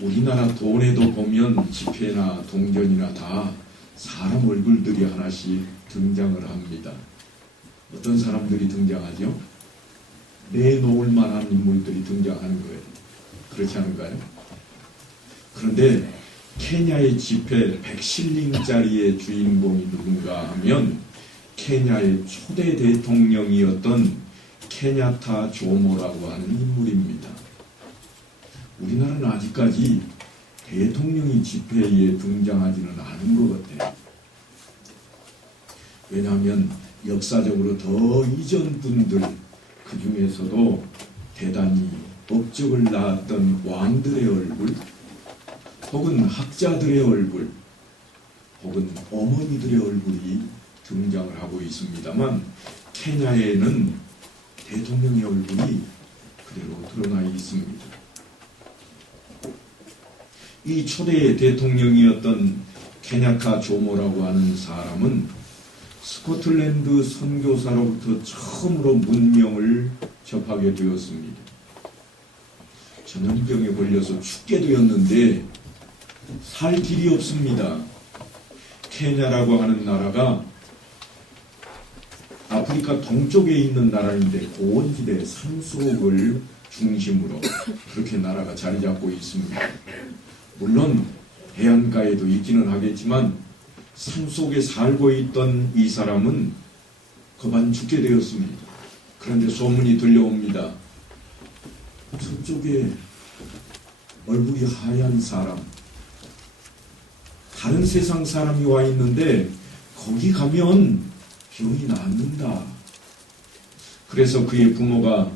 우리나라 돈에도 보면 집회나 동전이나 다 사람 얼굴들이 하나씩 등장을 합니다. 어떤 사람들이 등장하죠? 내놓을 만한 인물들이 등장하는 거예요. 그렇지 않은가요? 그런데 케냐의 집회 100실링짜리의 주인공이 누군가 하면 케냐의 초대 대통령이었던 케냐타 조모라고 하는 인물입니다. 우리나라는 아직까지 대통령이 집회에 등장하지는 않은 것 같아요. 왜냐하면 역사적으로 더 이전 분들, 그 중에서도 대단히 업적을 낳았던 왕들의 얼굴, 혹은 학자들의 얼굴, 혹은 어머니들의 얼굴이 등장을 하고 있습니다만 케냐에는 대통령의 얼굴이 그대로 드러나 있습니다. 이 초대 대통령이었던 케냐타 조모라고 하는 사람은 스코틀랜드 선교사로부터 처음으로 문명을 접하게 되었습니다. 전염병에 걸려서 죽게 되었는데 살 길이 없습니다. 케냐라고 하는 나라가 아프리카 동쪽에 있는 나라인데 고원지대 산속을 중심으로 그렇게 나라가 자리 잡고 있습니다. 물론 해안가에도 있기는 하겠지만 산속에 살고 있던 이 사람은 그만 죽게 되었습니다. 그런데 소문이 들려옵니다. 저쪽에 얼굴이 하얀 사람, 다른 세상 사람이 와 있는데 거기 가면 병이 낫는다. 그래서 그의 부모가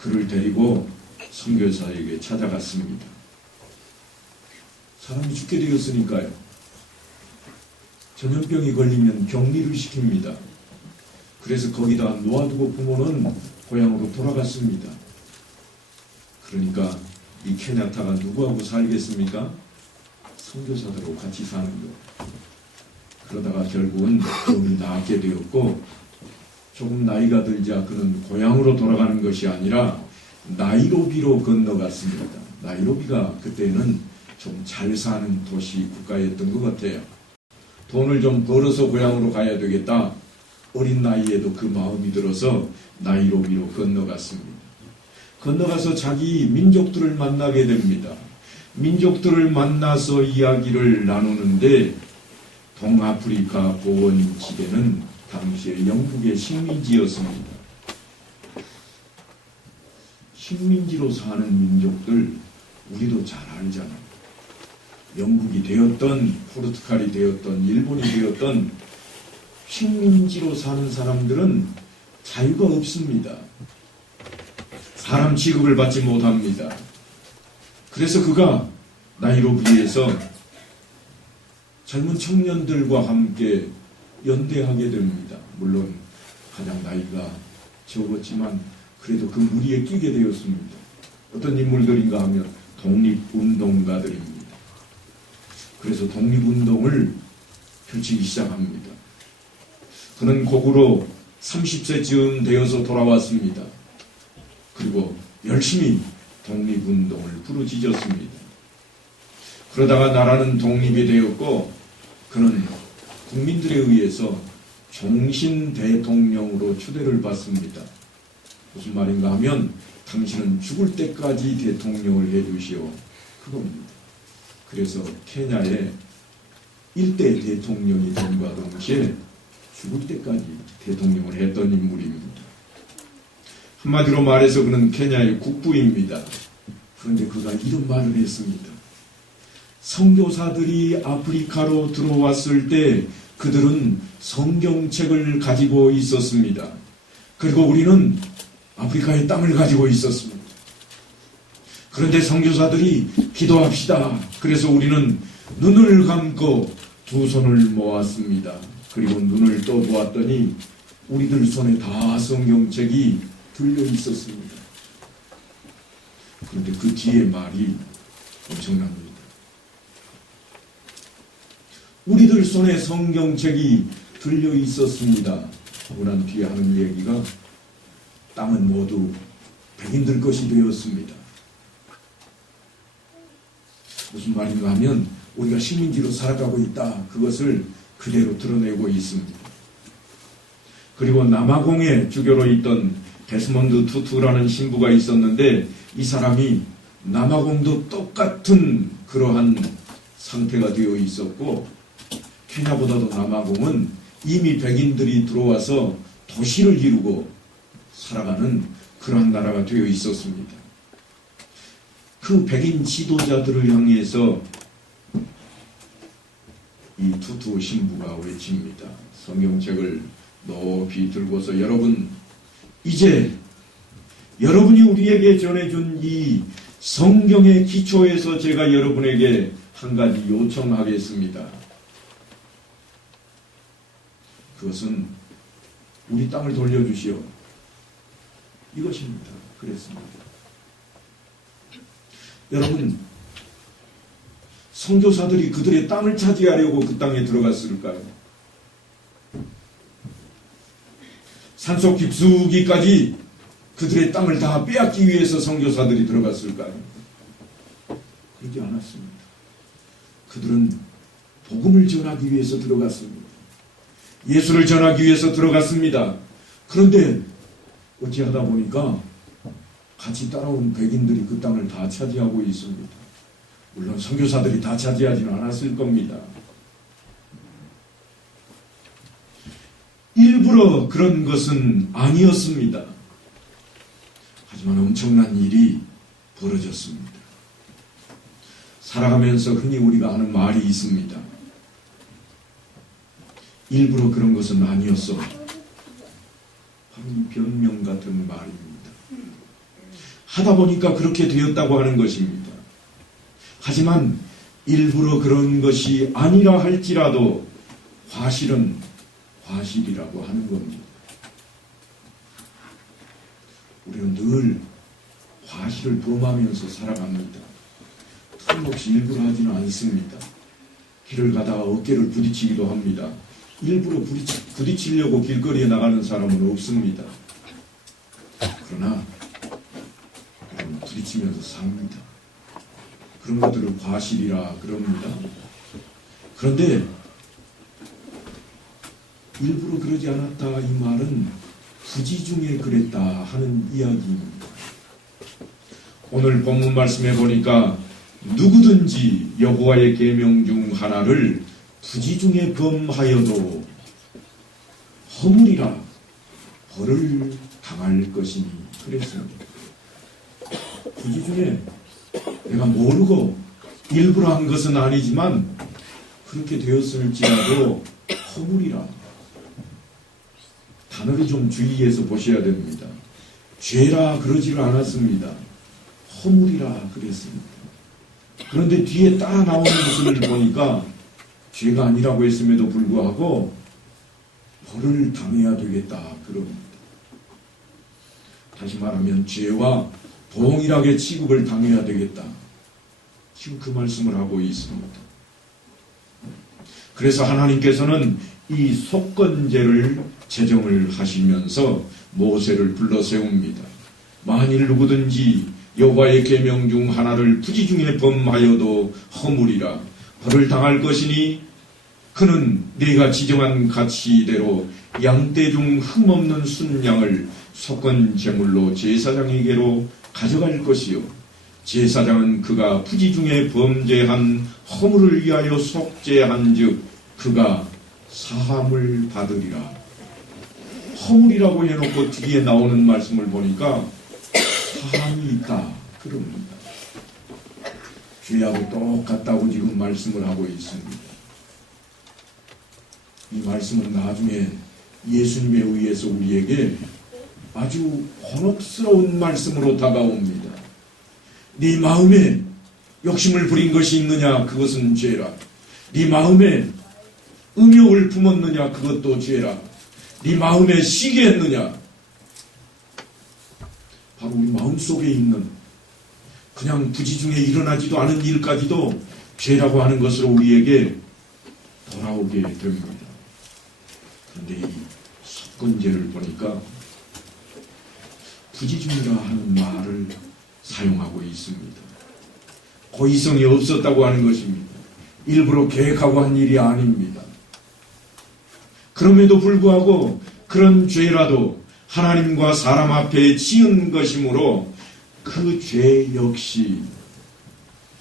그를 데리고 선교사에게 찾아갔습니다. 사람이 죽게 되었으니까요. 전염병이 걸리면 격리를 시킵니다. 그래서 거기다 놓아두고 부모는 고향으로 돌아갔습니다. 그러니까 이 케냐타가 누구하고 살겠습니까? 선교사들하고 같이 사는 거예요. 그러다가 결국은 병이 낫게 되었고 조금 나이가 들자 그는 고향으로 돌아가는 것이 아니라 나이로비로 건너갔습니다. 나이로비가 그때는 좀 잘 사는 도시 국가였던 것 같아요. 돈을 좀 벌어서 고향으로 가야 되겠다. 어린 나이에도 그 마음이 들어서 나이로비로 건너갔습니다. 건너가서 자기 민족들을 만나게 됩니다. 민족들을 만나서 이야기를 나누는데 동아프리카 고원지대는 당시에 영국의 식민지였습니다. 식민지로 사는 민족들 우리도 잘 알잖아요. 영국이 되었던 포르투갈이 되었던 일본이 되었던 식민지로 사는 사람들은 자유가 없습니다. 사람 취급을 받지 못합니다. 그래서 그가 나이로비에서 젊은 청년들과 함께 연대하게 됩니다. 물론 가장 나이가 적었지만 그래도 그 무리에 끼게 되었습니다. 어떤 인물들인가 하면 독립운동가들입니다. 그래서 독립운동을 펼치기 시작합니다. 그는 곡으로 30세쯤 되어서 돌아왔습니다. 그리고 열심히 독립운동을 부르짖었습니다. 그러다가 나라는 독립이 되었고 그는 국민들에 의해서 종신 대통령으로 초대를 받습니다. 무슨 말인가 하면 당신은 죽을 때까지 대통령을 해주시오. 그겁니다. 그래서 케냐의 일대 대통령이 됨과 동시에 죽을 때까지 대통령을 했던 인물입니다. 한마디로 말해서 그는 케냐의 국부입니다. 그런데 그가 이런 말을 했습니다. 선교사들이 아프리카로 들어왔을 때 그들은 성경책을 가지고 있었습니다. 그리고 우리는 아프리카의 땅을 가지고 있었습니다. 그런데 선교사들이 기도합시다. 그래서 우리는 눈을 감고 두 손을 모았습니다. 그리고 눈을 떠보았더니 우리들 손에 다 성경책이 들려 있었습니다. 그런데 그 뒤에 말이 엄청납니다. 우리들 손에 성경책이 들려 있었습니다. 하고 난 뒤에 하는 얘기가 땅은 모두 백인들 것이 되었습니다. 무슨 말인가 하면 우리가 식민지로 살아가고 있다. 그것을 그대로 드러내고 있습니다. 그리고 남아공에 주교로 있던 데스몬드 투투라는 신부가 있었는데 이 사람이 남아공도 똑같은 그러한 상태가 되어 있었고 케냐보다도 남아공은 이미 백인들이 들어와서 도시를 이루고 살아가는 그러한 나라가 되어 있었습니다. 그 백인 지도자들을 향해서 이 투투 신부가 외칩니다. 성경책을 높이 들고서 여러분, 이제 여러분이 우리에게 전해준 이 성경의 기초에서 제가 여러분에게 한 가지 요청하겠습니다. 그것은 우리 땅을 돌려주시오. 이것입니다. 그랬습니다. 여러분, 선교사들이 그들의 땅을 차지하려고 그 땅에 들어갔을까요? 산속 깊숙이까지 그들의 땅을 다 빼앗기 위해서 선교사들이 들어갔을까요? 그러지 않았습니다. 그들은 복음을 전하기 위해서 들어갔습니다. 예수를 전하기 위해서 들어갔습니다. 그런데 어찌하다 보니까 같이 따라온 백인들이 그 땅을 다 차지하고 있습니다. 물론 선교사들이 다 차지하지는 않았을 겁니다. 일부러 그런 것은 아니었습니다. 하지만 엄청난 일이 벌어졌습니다. 살아가면서 흔히 우리가 하는 말이 있습니다. 일부러 그런 것은 아니었어. 바로 이 변명 같은 말입니다. 하다 보니까 그렇게 되었다고 하는 것입니다. 하지만 일부러 그런 것이 아니라 할지라도 과실은 과실이라고 하는 겁니다. 우리는 늘 과실을 범하면서 살아갑니다. 틀림없이 일부러 하지는 않습니다. 길을 가다가 어깨를 부딪히기도 합니다. 일부러 부딪히려고 길거리에 나가는 사람은 없습니다. 그러나 우리는 부딪히면서 삽니다. 그런 것들을 과실이라 그럽니다. 그런데 일부러 그러지 않았다 이 말은 부지 중에 그랬다 하는 이야기입니다. 오늘 본문 말씀에 보니까 누구든지 여호와의 계명 중 하나를 부지 중에 범하여도 허물이라 벌을 당할 것이니 그랬습니다. 부지 중에 내가 모르고 일부러 한 것은 아니지만 그렇게 되었을지라도 허물이라. 단어를 좀 주의해서 보셔야 됩니다. 죄라 그러지를 않았습니다. 허물이라 그랬습니다. 그런데 뒤에 따라 나오는 것을 보니까 죄가 아니라고 했음에도 불구하고 벌을 당해야 되겠다 그럽니다. 다시 말하면 죄와 동일하게 취급을 당해야 되겠다. 지금 그 말씀을 하고 있습니다. 그래서 하나님께서는 이 속건제를 제정을 하시면서 모세를 불러 세웁니다. 만일 누구든지 여호와의 계명 중 하나를 부지 중에 범하여도 허물이라 벌을 당할 것이니 그는 네가 지정한 가치대로 양떼 중 흠없는 순양을 속건 제물로 제사장에게로 가져갈 것이요 제사장은 그가 부지 중에 범죄한 허물을 위하여 속죄한 즉 그가 사함을 받으리라. 허물이라고 해놓고 뒤에 나오는 말씀을 보니까 사함이 있다 그럽니다. 죄하고 똑같다고 지금 말씀을 하고 있습니다. 이 말씀은 나중에 예수님에 의해서 우리에게 아주 honok스러운 말씀으로 다가옵니다. 네 마음에 욕심을 부린 것이 있느냐 그것은 죄라. 네 마음에 음욕을 품었느냐 그것도 죄라. 네 마음에 시기했느냐 바로 우리 마음속에 있는 그냥 부지 중에 일어나지도 않은 일까지도 죄라고 하는 것으로 우리에게 돌아오게 됩니다. 그런데 이 속건제를 보니까 부지 중이라 하는 말을 사용하고 있습니다. 고의성이 없었다고 하는 것입니다. 일부러 계획하고 한 일이 아닙니다. 그럼에도 불구하고 그런 죄라도 하나님과 사람 앞에 지은 것이므로 그 죄 역시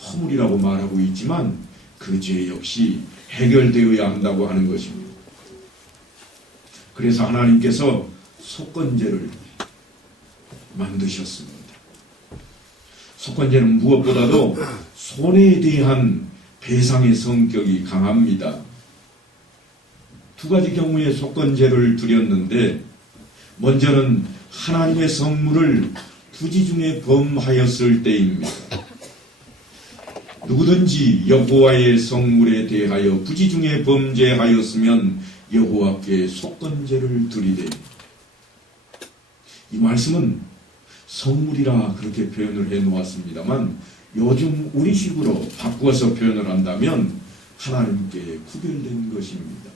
허물이라고 말하고 있지만 그 죄 역시 해결되어야 한다고 하는 것입니다. 그래서 하나님께서 속건제를 만드셨습니다. 속건제는 무엇보다도 손해에 대한 배상의 성격이 강합니다. 두 가지 경우에 속건제를 드렸는데, 먼저는 하나님의 성물을 부지 중에 범하였을 때입니다. 누구든지 여호와의 성물에 대하여 부지 중에 범죄하였으면 여호와께 속건제를 드리되, 이 말씀은 성물이라 그렇게 표현을 해 놓았습니다만 요즘 우리식으로 바꾸어서 표현을 한다면 하나님께 구별된 것입니다.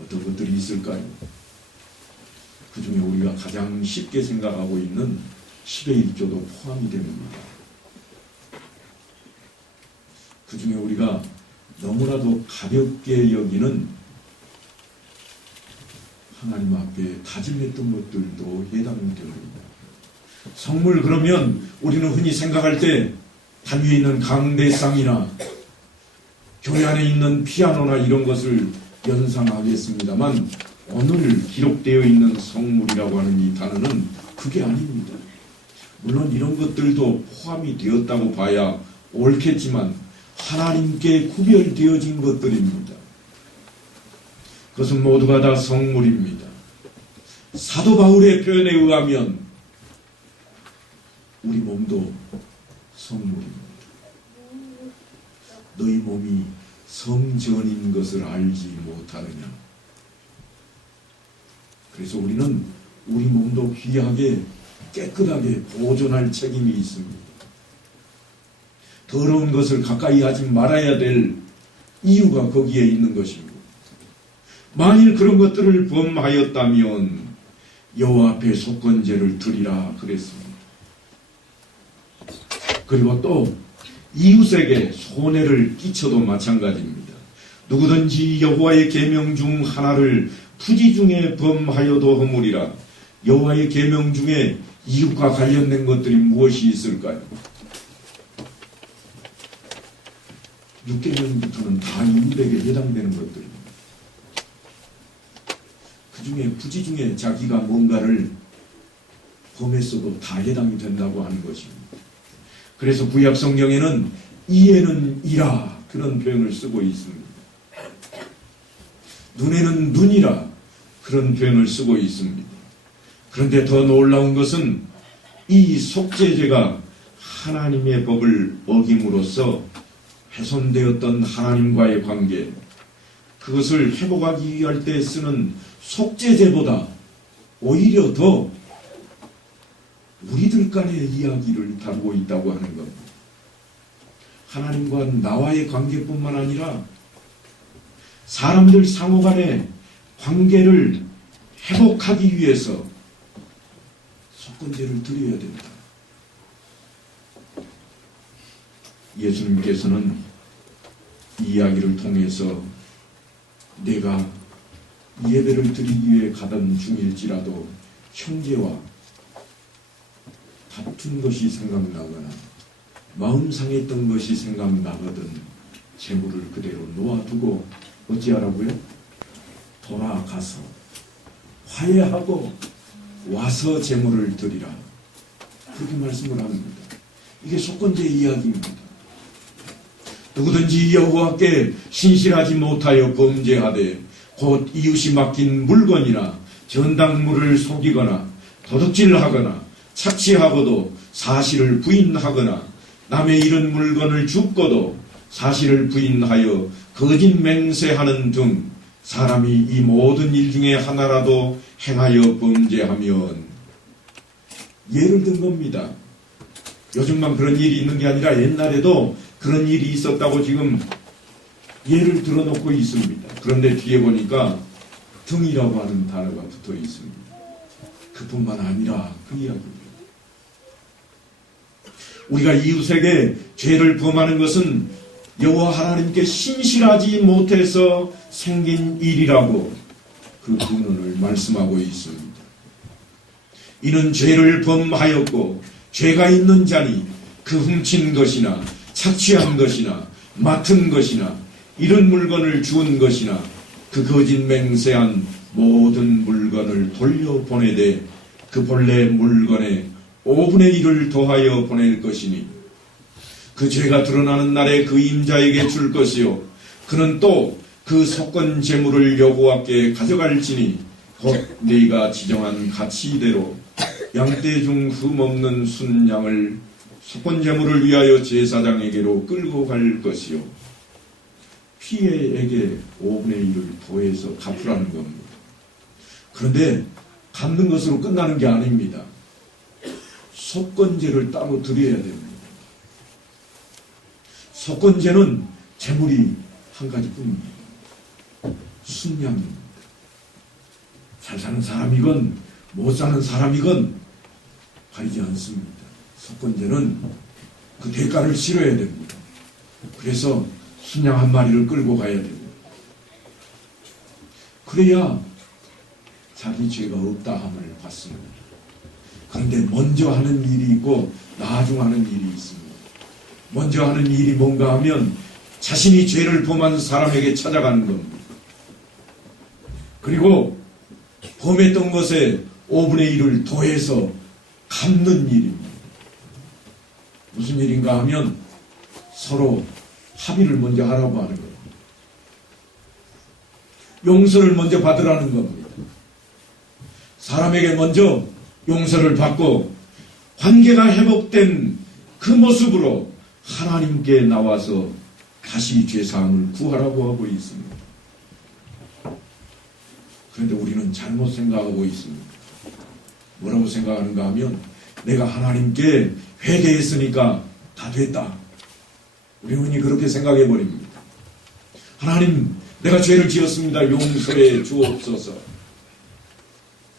어떤 것들이 있을까요? 그 중에 우리가 가장 쉽게 생각하고 있는 10의 1조도 포함이 됩니다. 그 중에 우리가 너무나도 가볍게 여기는 하나님 앞에 다짐했던 것들도 해당이 됩니다. 성물 그러면 우리는 흔히 생각할 때 단 위에 있는 강대상이나 교회 안에 있는 피아노나 이런 것을 연상하겠습니다만, 오늘 기록되어 있는 성물이라고 하는 이 단어는 그게 아닙니다. 물론 이런 것들도 포함이 되었다고 봐야 옳겠지만 하나님께 구별되어진 것들입니다. 그것은 모두가 다 성물입니다. 사도 바울의 표현에 의하면 우리 몸도 성물입니다. 너희 몸이 성전인 것을 알지 못하느냐. 그래서 우리는 우리 몸도 귀하게 깨끗하게 보존할 책임이 있습니다. 더러운 것을 가까이 하지 말아야 될 이유가 거기에 있는 것입니다. 만일 그런 것들을 범하였다면 여호와 앞에 속건제를 드리라 그랬습니다. 그리고 또 이웃에게 손해를 끼쳐도 마찬가지입니다. 누구든지 여호와의 계명 중 하나를 부지 중에 범하여도 허물이라. 여호와의 계명 중에 이웃과 관련된 것들이 무엇이 있을까요? 6계명부터는 다 이웃에게 해당되는 것들입니다. 그 중에 부지 중에 자기가 뭔가를 범했어도 다 해당이 된다고 하는 것입니다. 그래서 구약 성경에는 이에는 이라 그런 표현을 쓰고 있습니다. 눈에는 눈이라 그런 표현을 쓰고 있습니다. 그런데 더 놀라운 것은 이 속죄제가 하나님의 법을 어김으로써 훼손되었던 하나님과의 관계, 그것을 회복하기 위할 때 쓰는 속죄제보다 오히려 더 우리들 간의 이야기를 다루고 있다고 하는 겁니다. 하나님과 나와의 관계뿐만 아니라 사람들 상호 간의 관계를 회복하기 위해서 속건제를 드려야 된다. 예수님께서는 이 이야기를 통해서 내가 예배를 드리기 위해 가던 중일지라도 형제와 다툰 것이 생각나거나 마음 상했던 것이 생각나거든 재물을 그대로 놓아두고 어찌하라고요? 돌아가서 화해하고 와서 재물을 드리라. 그렇게 말씀을 합니다. 이게 속건제 이야기입니다. 누구든지 여호와께 신실하지 못하여 범죄하되 곧 이웃이 맡긴 물건이나 전당물을 속이거나 도둑질하거나 착취하고도 사실을 부인하거나 남의 잃은 물건을 줍고도 사실을 부인하여 거짓 맹세하는 등 사람이 이 모든 일 중에 하나라도 행하여 범죄하면, 예를 든 겁니다. 요즘만 그런 일이 있는 게 아니라 옛날에도 그런 일이 있었다고 지금 예를 들어놓고 있습니다. 그런데 뒤에 보니까 등이라고 하는 단어가 붙어 있습니다. 그뿐만 아니라 그 이야기입니다. 우리가 이웃에게 죄를 범하는 것은 여호와 하나님께 신실하지 못해서 생긴 일이라고 그 근원을 말씀하고 있습니다. 이는 죄를 범하였고 죄가 있는 자니 그 훔친 것이나 착취한 것이나 맡은 것이나 이런 물건을 주운 것이나 그 거짓 맹세한 모든 물건을 돌려보내되 그 본래 물건에 5분의 1을 더하여 보낼 것이니 그 죄가 드러나는 날에 그 임자에게 줄 것이요 그는 또 그 속건 재물을 여호와께 가져갈지니 곧 네가 지정한 가치대로 양떼 중 흠없는 순양을 속건 재물을 위하여 제사장에게로 끌고 갈 것이요 피해에게 5분의 1을 더해서 갚으라는 겁니다. 그런데 갚는 것으로 끝나는 게 아닙니다. 속건제를 따로 드려야 됩니다. 속건제는 재물이 한 가지뿐입니다. 순양입니다. 잘 사는 사람이건 못 사는 사람이건 가리지 않습니다. 속건제는 그 대가를 치러야 됩니다. 그래서 순양 한 마리를 끌고 가야 됩니다. 그래야 자기 죄가 없다 함을 받습니다. 그런데 먼저 하는 일이 있고 나중 하는 일이 있습니다. 먼저 하는 일이 뭔가 하면 자신이 죄를 범한 사람에게 찾아가는 겁니다. 그리고 범했던 것에 5분의 1을 더해서 갚는 일입니다. 무슨 일인가 하면 서로 합의를 먼저 하라고 하는 거예요. 용서를 먼저 받으라는 겁니다. 사람에게 먼저 용서를 받고 관계가 회복된 그 모습으로 하나님께 나와서 다시 죄사함을 구하라고 하고 있습니다. 그런데 우리는 잘못 생각하고 있습니다. 뭐라고 생각하는가 하면 내가 하나님께 회개했으니까 다 됐다. 우리는 흔히 그렇게 생각해 버립니다. 하나님, 내가 죄를 지었습니다. 용서해 주옵소서.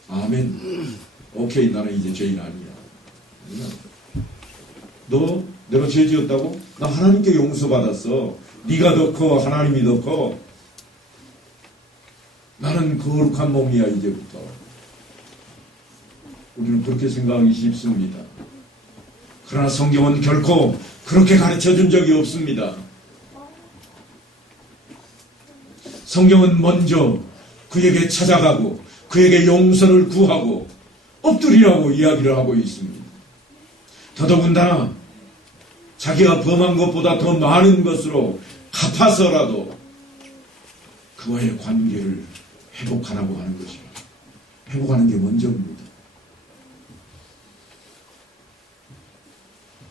아멘. 오케이, 나는 이제 죄인 아니야. 너 내가 죄 지었다고? 나 하나님께 용서받았어. 네가 더 커, 하나님이 더 커. 나는 거룩한 몸이야 이제부터. 우리는 그렇게 생각하기 쉽습니다. 그러나 성경은 결코 그렇게 가르쳐준 적이 없습니다. 성경은 먼저 그에게 찾아가고 그에게 용서를 구하고 엎드리라고 이야기를 하고 있습니다. 더더군다나 자기가 범한 것보다 더 많은 것으로 갚아서라도 그와의 관계를 회복하라고 하는 것입니다. 회복하는 게 먼저입니다.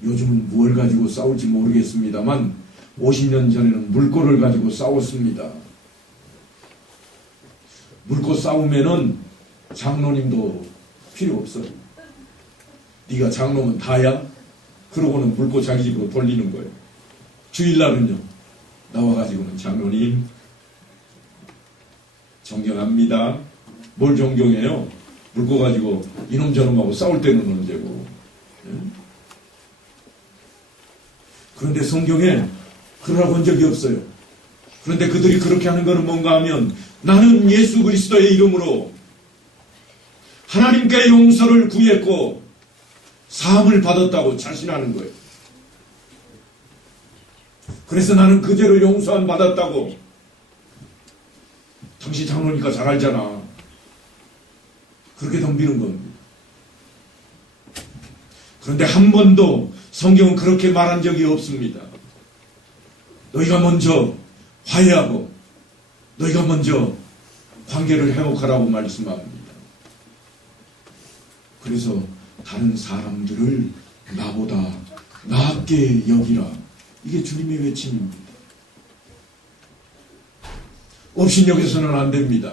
요즘은 뭘 가지고 싸울지 모르겠습니다만 50년 전에는 물꼬를 가지고 싸웠습니다. 물꼬 싸우면은 장로님도 필요 없어요. 네가 장로면 다야? 그러고는 물꼬 자기 집으로 돌리는 거예요. 주일날은요 나와가지고는 장로님 존경합니다. 뭘 존경해요? 물꼬 가지고 이놈 저놈하고 싸울 때는 언제고. 그런데 성경에 그러라고 한 적이 없어요. 그런데 그들이 그렇게 하는 것은 뭔가 하면 나는 예수 그리스도의 이름으로 하나님께 용서를 구했고 사함을 받았다고 자신하는 거예요. 그래서 나는 그 죄를 용서한 받았다고. 당신 장로니까 잘 알잖아. 그렇게 덤비는 겁니다. 그런데 한 번도 성경은 그렇게 말한 적이 없습니다. 너희가 먼저 화해하고 너희가 먼저 관계를 회복하라고 말씀합니다. 그래서 다른 사람들을 나보다 낫게 여기라. 이게 주님의 외침입니다. 업신여겨서는 안 됩니다.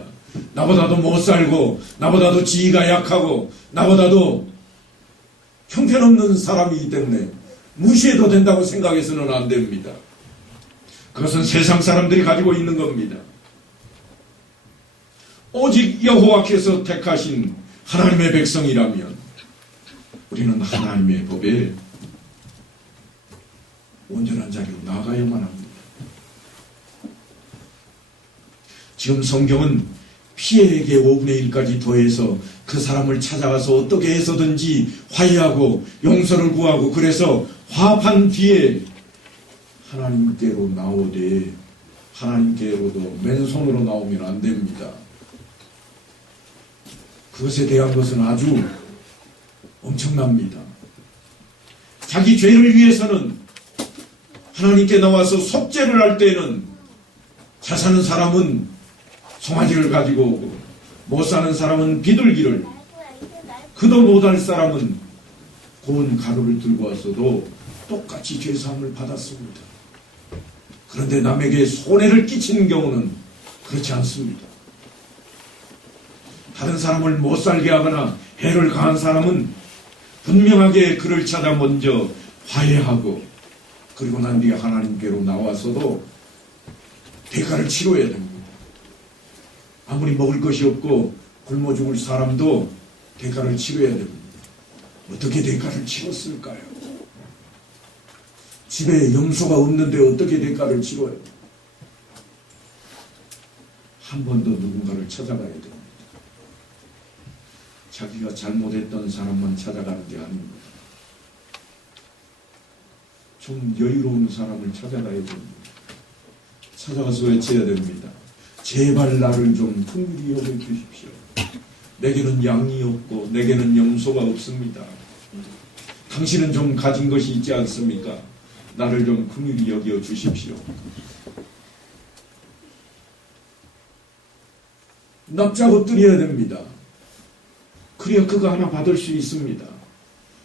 나보다도 못 살고 나보다도 지위가 약하고 나보다도 형편없는 사람이기 때문에 무시해도 된다고 생각해서는 안 됩니다. 그것은 세상 사람들이 가지고 있는 겁니다. 오직 여호와께서 택하신 하나님의 백성이라면 우리는 하나님의 법에 온전한 자리로 나가야만 합니다. 지금 성경은 피해에게 5분의 1까지 더해서 그 사람을 찾아가서 어떻게 해서든지 화해하고 용서를 구하고 그래서 화합한 뒤에 하나님께로 나오되 하나님께로도 맨손으로 나오면 안 됩니다. 그것에 대한 것은 아주 엄청납니다. 자기 죄를 위해서는 하나님께 나와서 속죄를 할 때는 잘 사는 사람은 송아지를 가지고 오고 못 사는 사람은 비둘기를, 그도 못할 사람은 고운 가루를 들고 왔어도 똑같이 죄사함을 받았습니다. 그런데 남에게 손해를 끼치는 경우는 그렇지 않습니다. 다른 사람을 못 살게 하거나 해를 가한 사람은 분명하게 그를 찾아 먼저 화해하고 그리고 난 뒤에 하나님께로 나와서도 대가를 치러야 됩니다. 아무리 먹을 것이 없고 굶어 죽을 사람도 대가를 치러야 됩니다. 어떻게 대가를 치렀을까요? 집에 염소가 없는데 어떻게 대가를 치러요? 한 번 더 누군가를 찾아가야 됩니다. 자기가 잘못했던 사람만 찾아가는 게 아닙니다. 좀 여유로운 사람을 찾아가야 됩니다. 찾아가서 외쳐야 됩니다. 제발 나를 좀 긍휼히 여겨주십시오. 내게는 양이 없고 내게는 염소가 없습니다. 당신은 좀 가진 것이 있지 않습니까? 나를 좀 긍휼히 여겨주십시오. 납작업 드려야 됩니다. 그래야 그거 하나 받을 수 있습니다.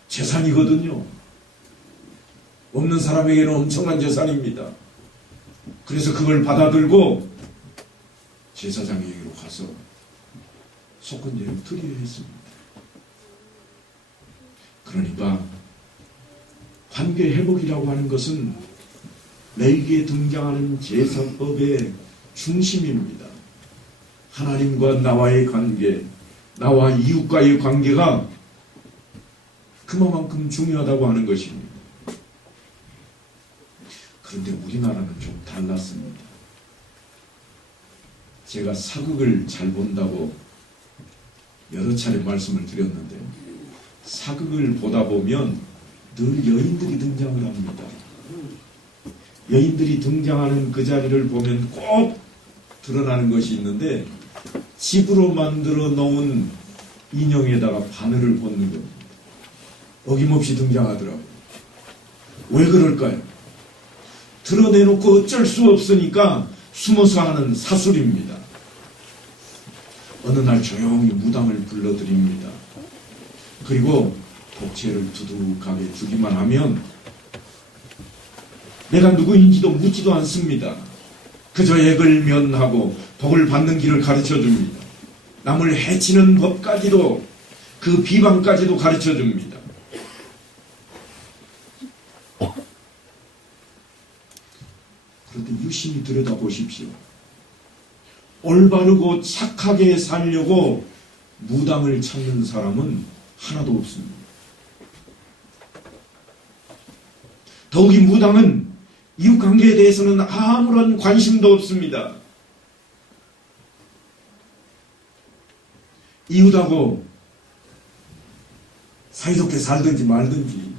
재산이거든요. 없는 사람에게는 엄청난 재산입니다. 그래서 그걸 받아들고 제사장에게로 가서 속건제를 드려야 했습니다. 그러니까 관계 회복이라고 하는 것은 레위기에 등장하는 제사법의 중심입니다. 하나님과 나와의 관계, 나와 이웃과의 관계가 그만큼 중요하다고 하는 것입니다. 그런데 우리나라는 좀 달랐습니다. 제가 사극을 잘 본다고 여러 차례 말씀을 드렸는데 사극을 보다 보면 늘 여인들이 등장을 합니다. 여인들이 등장하는 그 자리를 보면 꼭 드러나는 것이 있는데 집으로 만들어 놓은 인형에다가 바늘을 꽂는 겁니다. 어김없이 등장하더라고요. 왜 그럴까요? 드러내놓고 어쩔 수 없으니까 숨어서 하는 사술입니다. 어느 날 조용히 무당을 불러드립니다. 그리고 복채를 두둑하게 주기만 하면 내가 누구인지도 묻지도 않습니다. 그저 액을 면하고 복을 받는 길을 가르쳐줍니다. 남을 해치는 법까지도 그 비방까지도 가르쳐줍니다. 그런데 유심히 들여다보십시오. 올바르고 착하게 살려고 무당을 찾는 사람은 하나도 없습니다. 더욱이 무당은 이웃관계에 대해서는 아무런 관심도 없습니다. 이웃하고 사이좋게 살든지 말든지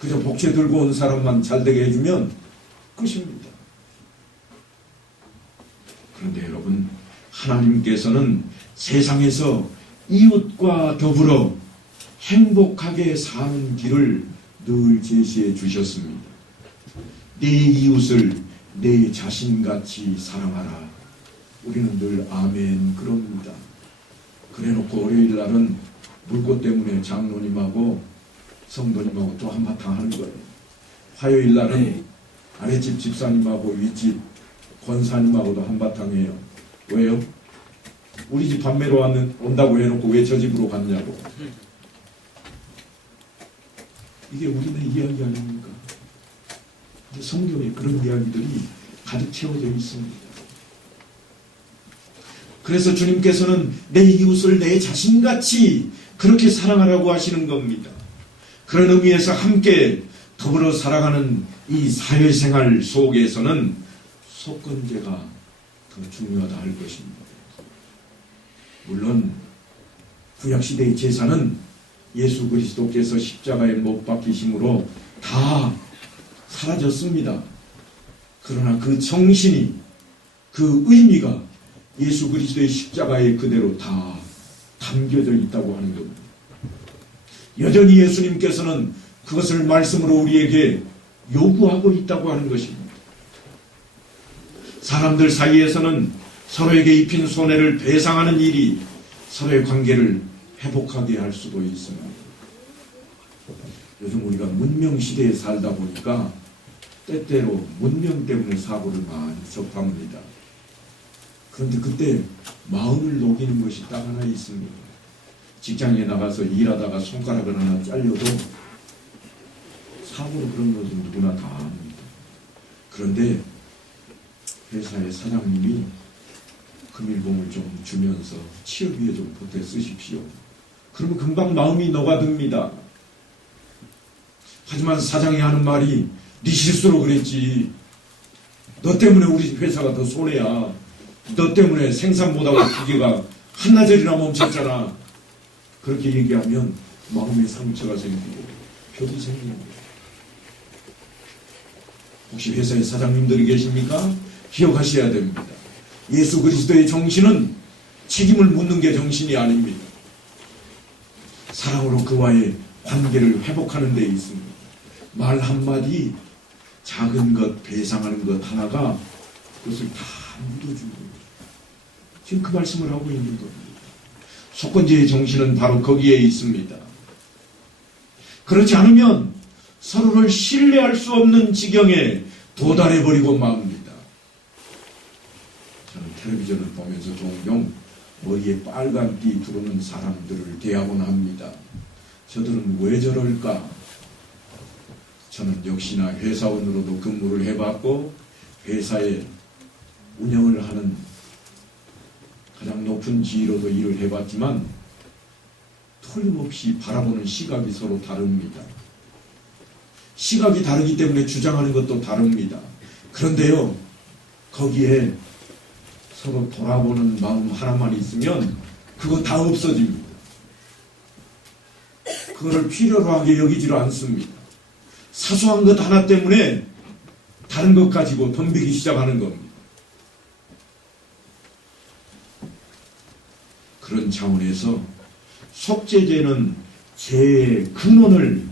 그저 복채 들고 온 사람만 잘되게 해주면 끝입니다. 그런데 여러분, 하나님께서는 세상에서 이웃과 더불어 행복하게 사는 길을 늘 제시해 주셨습니다. 내 이웃을 내 자신같이 사랑하라. 우리는 늘 아멘 그럽니다. 그래놓고 월요일 날은 물꽃 때문에 장로님하고 성도님하고 또 한바탕 하는 거예요. 화요일 날은 아랫집 집사님하고 윗집 권사님하고도 한바탕 해요. 왜요? 우리 집 판매로 온다고 해놓고 왜 저 집으로 갔냐고. 이게 우리네 이야기 아닙니까? 근데 성경에 그런 이야기들이 가득 채워져 있습니다. 그래서 주님께서는 내 이웃을 내 자신같이 그렇게 사랑하라고 하시는 겁니다. 그런 의미에서 함께 더불어 살아가는 이 사회생활 속에서는 속건제가 더 중요하다 할 것입니다. 물론 구약시대의 제사는 예수 그리스도께서 십자가에 못 박히심으로 다 사라졌습니다. 그러나 그 정신이, 그 의미가 예수 그리스도의 십자가에 그대로 다 담겨져 있다고 하는 겁니다. 여전히 예수님께서는 그것을 말씀으로 우리에게 요구하고 있다고 하는 것입니다. 사람들 사이에서는 서로에게 입힌 손해를 배상하는 일이 서로의 관계를 회복하게 할 수도 있습니다. 요즘 우리가 문명시대에 살다 보니까 때때로 문명 때문에 사고를 많이 접합니다. 그런데 그때 마음을 녹이는 것이 딱 하나 있습니다. 직장에 나가서 일하다가 손가락을 하나 잘려도 사고로 그런 것은 누구나 다 합니다. 그런데 회사의 사장님이 금일봉을 좀 주면서 취업위에 좀 보태 쓰십시오. 그러면 금방 마음이 녹아듭니다. 하지만 사장이 하는 말이 네 실수로 그랬지. 너 때문에 우리 회사가 더 손해야. 너 때문에 생산 못하고 기계가 한나절이나 멈췄잖아. 그렇게 얘기하면 마음에 상처가 생기고 벽이 생깁니다. 혹시 회사의 사장님들이 계십니까? 기억하셔야 됩니다. 예수 그리스도의 정신은 책임을 묻는 게 정신이 아닙니다. 사랑으로 그와의 관계를 회복하는 데 있습니다. 말 한마디, 작은 것, 배상하는 것 하나가 그것을 다 묻어주는 거예요. 지금 그 말씀을 하고 있는 겁니다. 속건제의 정신은 바로 거기에 있습니다. 그렇지 않으면 서로를 신뢰할 수 없는 지경에 도달해버리고 맙니다. 저는 텔레비전을 보면서 종종 머리에 빨간 띠 두르는 사람들을 대하곤 합니다. 저들은 왜 저럴까? 저는 역시나 회사원으로도 근무를 해봤고 회사에 운영을 하는 가장 높은 지위로도 일을 해봤지만 틀림없이 바라보는 시각이 서로 다릅니다. 시각이 다르기 때문에 주장하는 것도 다릅니다. 그런데요, 거기에 서로 돌아보는 마음 하나만 있으면 그거 다 없어집니다. 그거를 필요로 하게 여기지를 않습니다. 사소한 것 하나 때문에 다른 것 가지고 덤비기 시작하는 겁니다. 그런 차원에서 속죄제는 죄의 근원을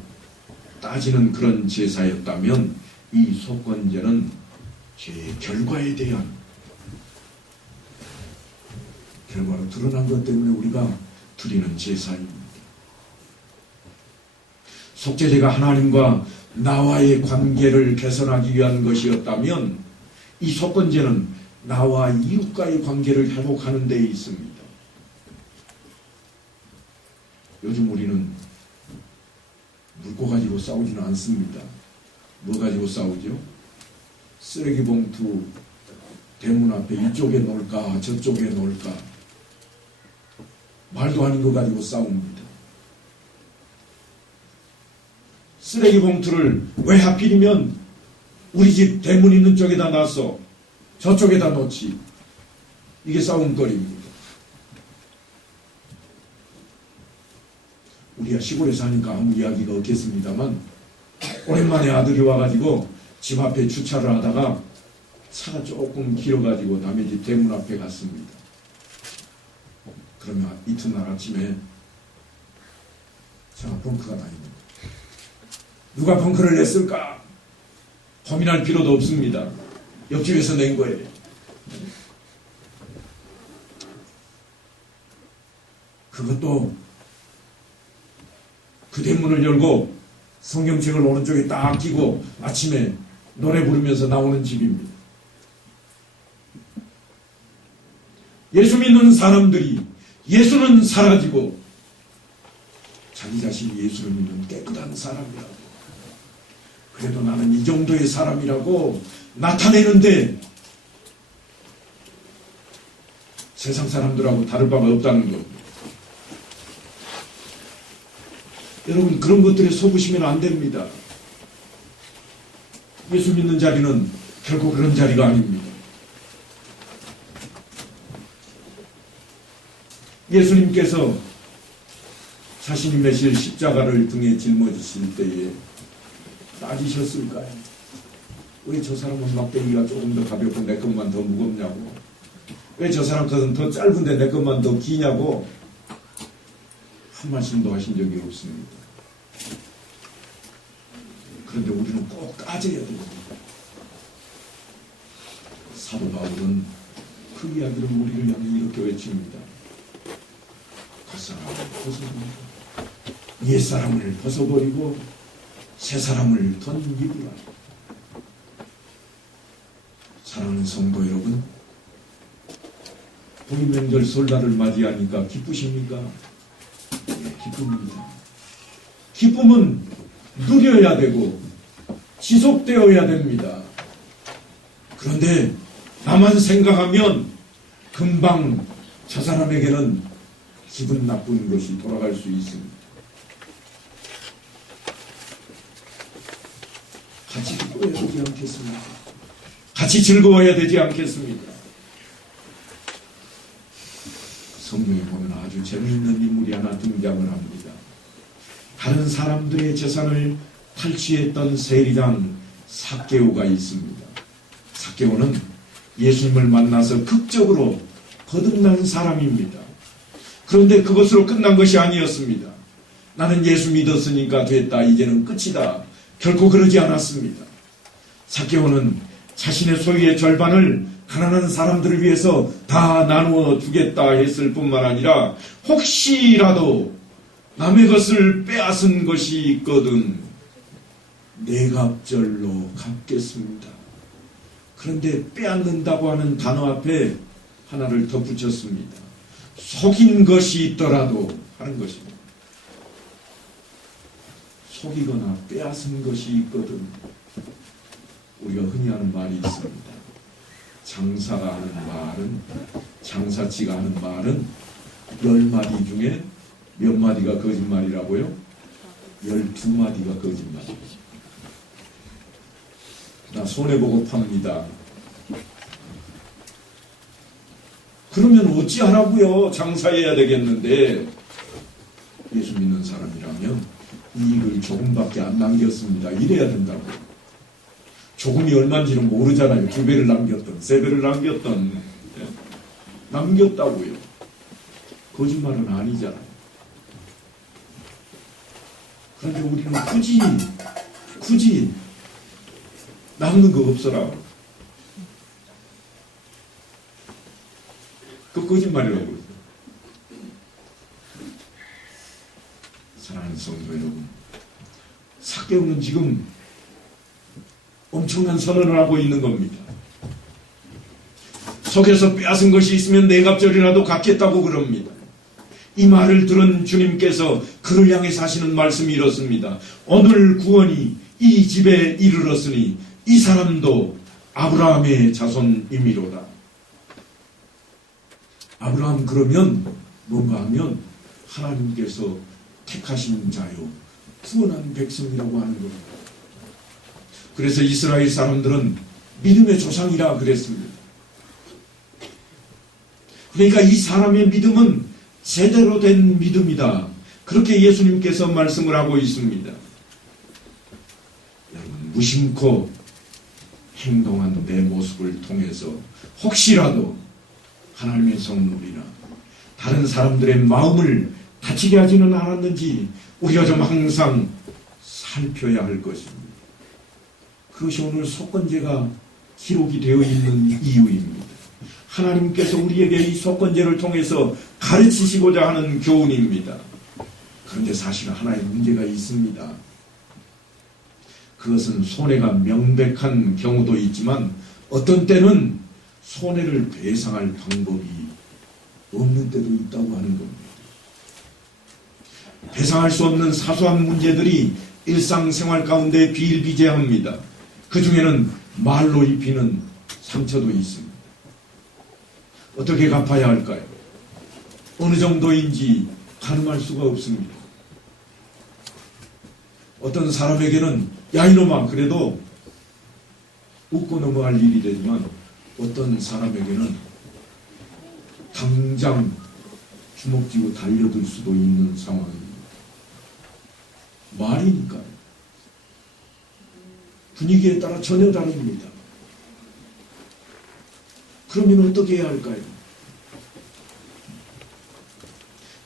따지는 그런 제사였다면 이 속건제는 죄의 결과에 대한 결과로 드러난 것 때문에 우리가 드리는 제사입니다. 속죄제가 하나님과 나와의 관계를 개선하기 위한 것이었다면 이 속건제는 나와 이웃과의 관계를 회복하는 데 있습니다. 요즘 우리는 물고 가지고 싸우지는 않습니다. 뭐 가지고 싸우죠? 쓰레기 봉투 대문 앞에 이쪽에 놓을까 저쪽에 놓을까 말도 아닌 거 가지고 싸웁니다. 쓰레기 봉투를 왜 하필이면 우리 집 대문 있는 쪽에다 놨어? 저쪽에다 놓지. 이게 싸움거리입니다. 우리가 시골에 사니까 아무 이야기가 없겠습니다만 오랜만에 아들이 와가지고 집 앞에 주차를 하다가 차가 조금 길어가지고 남의 집 대문 앞에 갔습니다. 그러면 이튿날 아침에 차가 벙커가 나입니다. 누가 벙커를 냈을까? 고민할 필요도 없습니다. 옆집에서 낸 거예요. 그것도 그 대문을 열고 성경책을 오른쪽에 딱 끼고 아침에 노래 부르면서 나오는 집입니다. 예수 믿는 사람들이 예수는 사라지고 자기 자신이 예수를 믿는 깨끗한 사람이라고, 그래도 나는 이 정도의 사람이라고 나타내는데 세상 사람들하고 다를 바가 없다는 겁니다. 여러분, 그런 것들에 속으시면 안 됩니다. 예수 믿는 자리는 결코 그런 자리가 아닙니다. 예수님께서 자신이 매실 십자가를 등에 짊어지실 때에 따지셨을까요? 왜 저 사람은 막대기가 조금 더 가볍고 내 것만 더 무겁냐고, 왜 저 사람 것은 더 짧은데 내 것만 더 기냐고 한 말씀도 하신 적이 없습니다. 그런데 우리는 꼭 따져야 됩니다. 사도 바울은 그 이야기를 우리를 향해 이렇게 외칩니다. 갓사람을 벗어버리고 옛사람을 벗어버리고 새사람을 던입으라. 사랑하는 성도 여러분, 부임명절 설날을 맞이하니까 기쁘십니까? 네, 기쁩니다. 기쁨은 누려야 되고 지속되어야 됩니다. 그런데 나만 생각하면 금방 저 사람에게는 기분 나쁜 것이 돌아갈 수 있습니다. 같이 기뻐해야 되지 않겠습니까? 같이 즐거워야 되지 않겠습니까? 성경에 보면 아주 재미있는 인물이 하나 등장을 합니다. 다른 사람들의 재산을 탈취했던 세리장 삭개오가 있습니다. 삭개오는 예수님을 만나서 극적으로 거듭난 사람입니다. 그런데 그것으로 끝난 것이 아니었습니다. 나는 예수 믿었으니까 됐다, 이제는 끝이다. 결코 그러지 않았습니다. 삭개오는 자신의 소유의 절반을 가난한 사람들을 위해서 다 나누어 주겠다 했을 뿐만 아니라 혹시라도 남의 것을 빼앗은 것이 있거든 네 갑절로 갚겠습니다. 그런데 빼앗는다고 하는 단어 앞에 하나를 덧붙였습니다. 속인 것이 있더라도 하는 것입니다. 속이거나 빼앗은 것이 있거든. 우리가 흔히 하는 말이 있습니다. 장사가 하는 말은, 장사치가 하는 말은 10마디 중에 몇 마디가 거짓말이라고요? 12마디가 거짓말이에요. 나 손해보고 팝니다. 그러면 어찌하라고요? 장사해야 되겠는데. 예수 믿는 사람이라면 이익을 조금밖에 안 남겼습니다. 이래야 된다고요. 조금이 얼마인지는 모르잖아요. 2배를 남겼던, 3배를 남겼던, 남겼다고요. 거짓말은 아니잖아요. 그런데 우리는 굳이 남는 거 없어라. 그 거짓말이라고 그러죠. 사랑하는 성도 여러분, 삭개오는 지금 엄청난 선언을 하고 있는 겁니다. 속에서 빼앗은 것이 있으면 네 갑절이라도 갚겠다고 그럽니다. 이 말을 들은 주님께서 그를 향해서 하시는 말씀이 이렇습니다. 오늘 구원이 이 집에 이르렀으니 이 사람도 아브라함의 자손이미로다. 아브라함 그러면 뭔가 하면 하나님께서 택하신 자요 구원한 백성이라고 하는 겁니다. 그래서 이스라엘 사람들은 믿음의 조상이라 그랬습니다. 그러니까 이 사람의 믿음은 제대로 된 믿음이다. 그렇게 예수님께서 말씀을 하고 있습니다. 여러분, 무심코 행동한 내 모습을 통해서 혹시라도 하나님의 성물이나 다른 사람들의 마음을 다치게 하지는 않았는지 우리가 좀 항상 살펴야 할 것입니다. 그것이 오늘 속건제가 기록이 되어 있는 이유입니다. 하나님께서 우리에게 이 속건제를 통해서 가르치시고자 하는 교훈입니다. 그런데 사실 하나의 문제가 있습니다. 그것은 손해가 명백한 경우도 있지만 어떤 때는 손해를 배상할 방법이 없는 때도 있다고 하는 겁니다. 배상할 수 없는 사소한 문제들이 일상생활 가운데 비일비재합니다. 그 중에는 말로 입히는 상처도 있습니다. 어떻게 갚아야 할까요? 어느 정도인지 가늠할 수가 없습니다. 어떤 사람에게는 야 이놈아 그래도 웃고 넘어갈 일이 되지만 어떤 사람에게는 당장 주먹 쥐고 달려들 수도 있는 상황입니다. 말이니까요. 분위기에 따라 전혀 다릅니다. 그러면 어떻게 해야 할까요?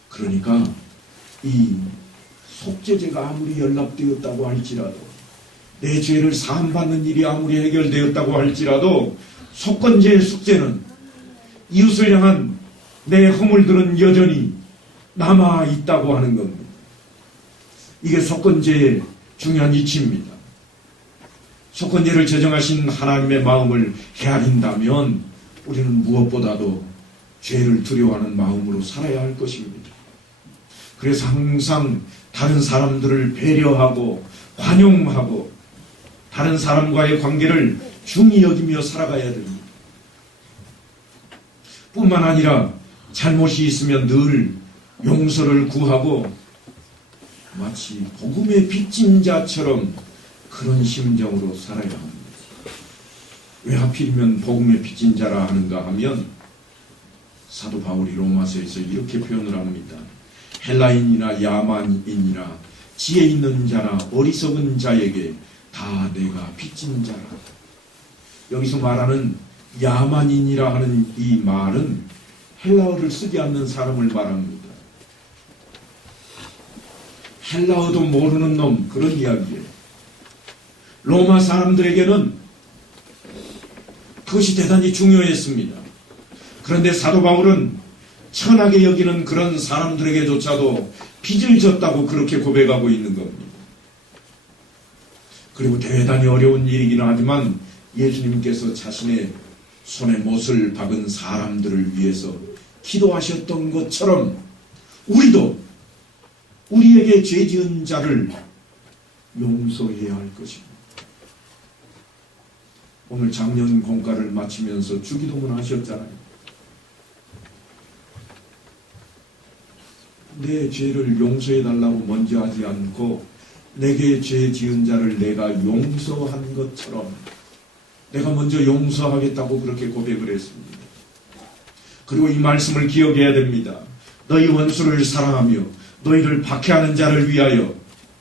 그러니까 이 속죄제가 아무리 연락되었다고 할지라도, 내 죄를 사함받는 일이 아무리 해결되었다고 할지라도 속건제의 숙제는 이웃을 향한 내 허물들은 여전히 남아있다고 하는 겁니다. 이게 속건제의 중요한 이치입니다. 속건제를 제정하신 하나님의 마음을 헤아린다면 우리는 무엇보다도 죄를 두려워하는 마음으로 살아야 할 것입니다. 그래서 항상 다른 사람들을 배려하고 관용하고 다른 사람과의 관계를 중히 여기며 살아가야 됩니다. 뿐만 아니라 잘못이 있으면 늘 용서를 구하고 마치 복음의 빚진 자처럼 그런 심정으로 살아야 합니다. 왜 하필이면 복음의 빚진 자라 하는가 하면 사도 바울이 로마서에서 이렇게 표현을 합니다. 헬라인이나 야만인이나 지혜 있는 자나 어리석은 자에게 다 내가 빚진 자라. 여기서 말하는 야만인이라 하는 이 말은 헬라어를 쓰지 않는 사람을 말합니다. 헬라어도 모르는 놈, 그런 이야기예요. 로마 사람들에게는 그것이 대단히 중요했습니다. 그런데 사도 바울은 천하게 여기는 그런 사람들에게조차도 빚을 졌다고 그렇게 고백하고 있는 겁니다. 그리고 대단히 어려운 일이긴 하지만 예수님께서 자신의 손에 못을 박은 사람들을 위해서 기도하셨던 것처럼 우리도 우리에게 죄 지은 자를 용서해야 할 것입니다. 오늘 작년 공가를 마치면서 주기도문 하셨잖아요. 내 죄를 용서해달라고 먼저 하지 않고 내게 죄 지은 자를 내가 용서한 것처럼 내가 먼저 용서하겠다고 그렇게 고백을 했습니다. 그리고 이 말씀을 기억해야 됩니다. 너희 원수를 사랑하며 너희를 박해하는 자를 위하여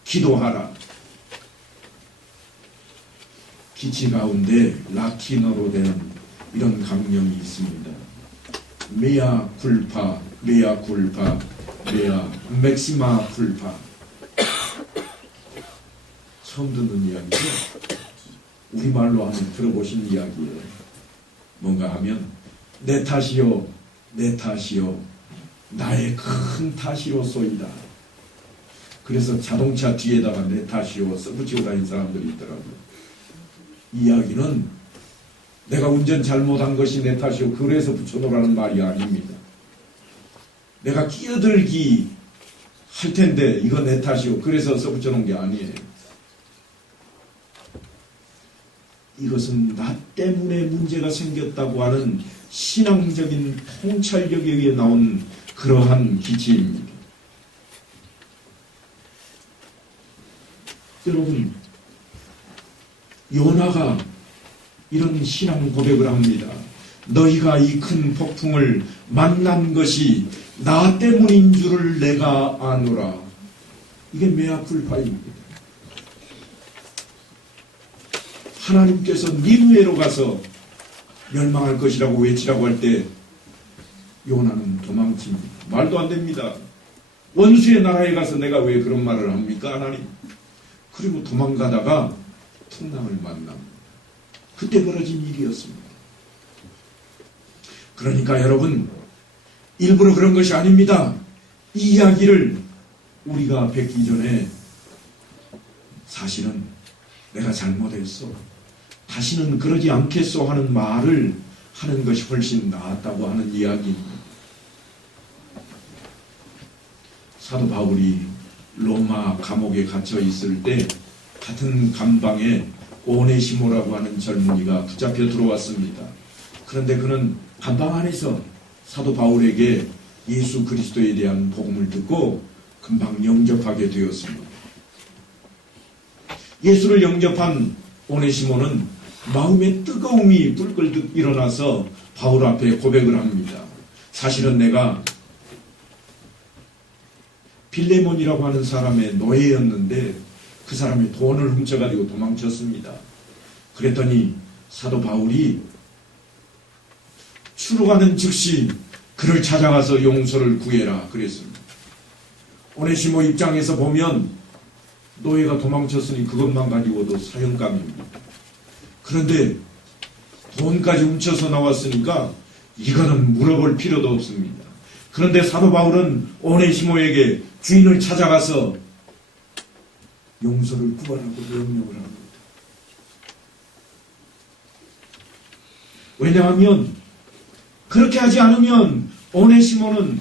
기도하라. 기치 가운데 라틴어로 된 이런 강령이 있습니다. 메아 쿨파, 메아 쿨파, 메아 맥시마 쿨파. 처음 듣는 이야기죠. 우리말로 하면 들어보신 이야기예요. 뭔가 하면 내 탓이요, 내 탓이요, 나의 큰 탓이로소이다. 그래서 자동차 뒤에다가 내 탓이요 써붙이고 다니는 사람들이 있더라고요. 이야기는 내가 운전 잘못한 것이 내 탓이요 그래서 붙여놓으라는 말이 아닙니다. 내가 끼어들기 할 텐데 이거 내 탓이요 그래서 써붙여놓은 게 아니에요. 이것은 나 때문에 문제가 생겼다고 하는 신앙적인 통찰력에 의해 나온 그러한 기치입니다. 여러분, 요나가 이런 신앙 고백을 합니다. 너희가 이 큰 폭풍을 만난 것이 나 때문인 줄을 내가 아노라. 이게 메아쿨파입니다. 하나님께서 니느웨로 가서 멸망할 것이라고 외치라고 할 때 요나는 도망칩니다. 말도 안 됩니다. 원수의 나라에 가서 내가 왜 그런 말을 합니까 하나님? 그리고 도망가다가 풍랑을 만납니다. 그때 벌어진 일이었습니다. 그러니까 여러분, 일부러 그런 것이 아닙니다. 이 이야기를 우리가 뵙기 전에 사실은 내가 잘못했어, 다시는 그러지 않겠소 하는 말을 하는 것이 훨씬 낫다고 하는 이야기입니다. 사도 바울이 로마 감옥에 갇혀 있을 때 같은 감방에 오네시모라고 하는 젊은이가 붙잡혀 들어왔습니다. 그런데 그는 감방 안에서 사도 바울에게 예수 그리스도에 대한 복음을 듣고 금방 영접하게 되었습니다. 예수를 영접한 오네시모는 마음의 뜨거움이 불끌듯 일어나서 바울 앞에 고백을 합니다. 사실은 내가 빌레몬이라고 하는 사람의 노예였는데 그 사람이 돈을 훔쳐가지고 도망쳤습니다. 그랬더니 사도 바울이 추루가는 즉시 그를 찾아가서 용서를 구해라 그랬습니다. 오네시모 입장에서 보면 노예가 도망쳤으니 그것만 가지고도 사형감입니다. 그런데 돈까지 훔쳐서 나왔으니까 이거는 물어볼 필요도 없습니다. 그런데 사도 바울은 오네시모에게 주인을 찾아가서 용서를 구하라고 명령을 합니다. 왜냐하면 그렇게 하지 않으면 오네시모는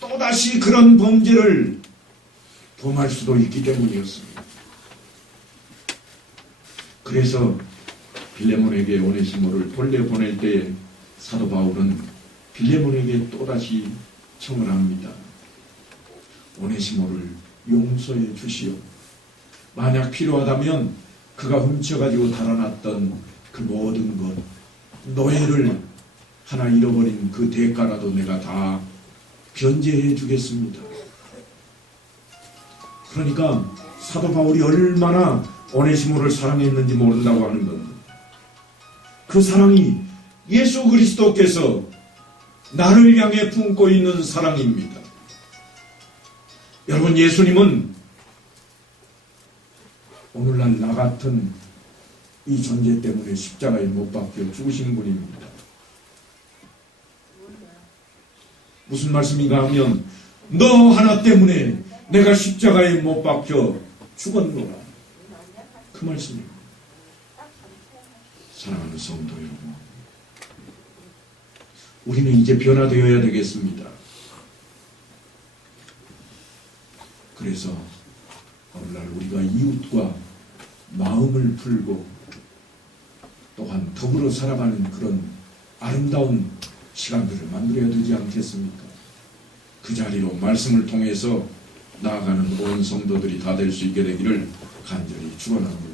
또다시 그런 범죄를 범할 수도 있기 때문이었습니다. 그래서 빌레몬에게 오네시모를 돌려보낼 때에 사도 바울은 빌레몬에게 또다시 청을 합니다. 오네시모를 용서해 주시오. 만약 필요하다면 그가 훔쳐가지고 달아났던 그 모든 것, 노예를 하나 잃어버린 그 대가라도 내가 다 변제해 주겠습니다. 그러니까 사도 바울이 얼마나 오네시모를 사랑했는지 모른다고 하는 겁니다. 그 사랑이 예수 그리스도께서 나를 향해 품고 있는 사랑입니다. 여러분, 예수님은 오늘날 나 같은 이 존재 때문에 십자가에 못 박혀 죽으신 분입니다. 무슨 말씀인가 하면 너 하나 때문에 내가 십자가에 못 박혀 죽었노라. 그 말씀입니다. 사랑하는 성도 여러분, 우리는 이제 변화되어야 되겠습니다. 그래서 오늘날 우리가 이웃과 마음을 풀고 또한 더불어 살아가는 그런 아름다운 시간들을 만들어야 되지 않겠습니까? 그 자리로 말씀을 통해서 나아가는 온 성도들이 다 될 수 있게 되기를 간절히 축원합니다.